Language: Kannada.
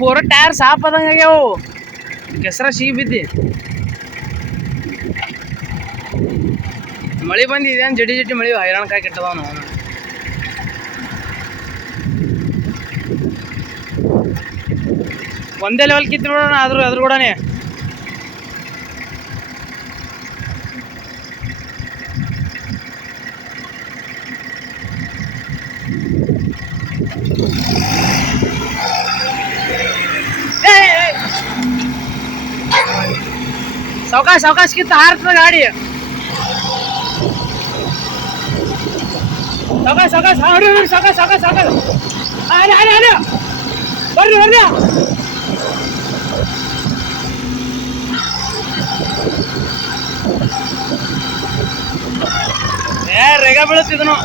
ಪೂರ ಟೈರ್ ಸಾಪ್ ಆದಂಗೆ ಆಗ್ಯಾವು. ಕೆಸರ ಸಿಗಿ ಬಿದ್ದಿ. ಮಳೆ ಬಂದಿದೆ ಜಡಿ ಜಡಿ ಮಳೆ ಹೈರಾಣ ಕಾಯಿ ಕೆಟ್ಟದವ ನಾವು. ಒಂದೇ ಲೆವೆಲ್ ಕಿತ್ತು ಬಿಡೋಣ ಆದ್ರೂ ಅದ್ರ ಕೂಡನೇ ಸಾವಕಾಶ ಸಾವಕಾಶ ಕಿತ್ತ ಹಾರ್ತದ ಗಾಡಿ ಸಾವಕಾಶ ಸಾವಕಾಶ ಹೊಡಿ ಹೊಡಿ ಸಾವಕಾಶ ಸಾವಕಾಶ ಸಾವಕಾಶ ಅದೇ ಅದೇ ಅದೇ ಬರ್ರಿ ಬರ್ರಿ ಏ ರೇಗ ಬೀಳುತ್ತಿದನು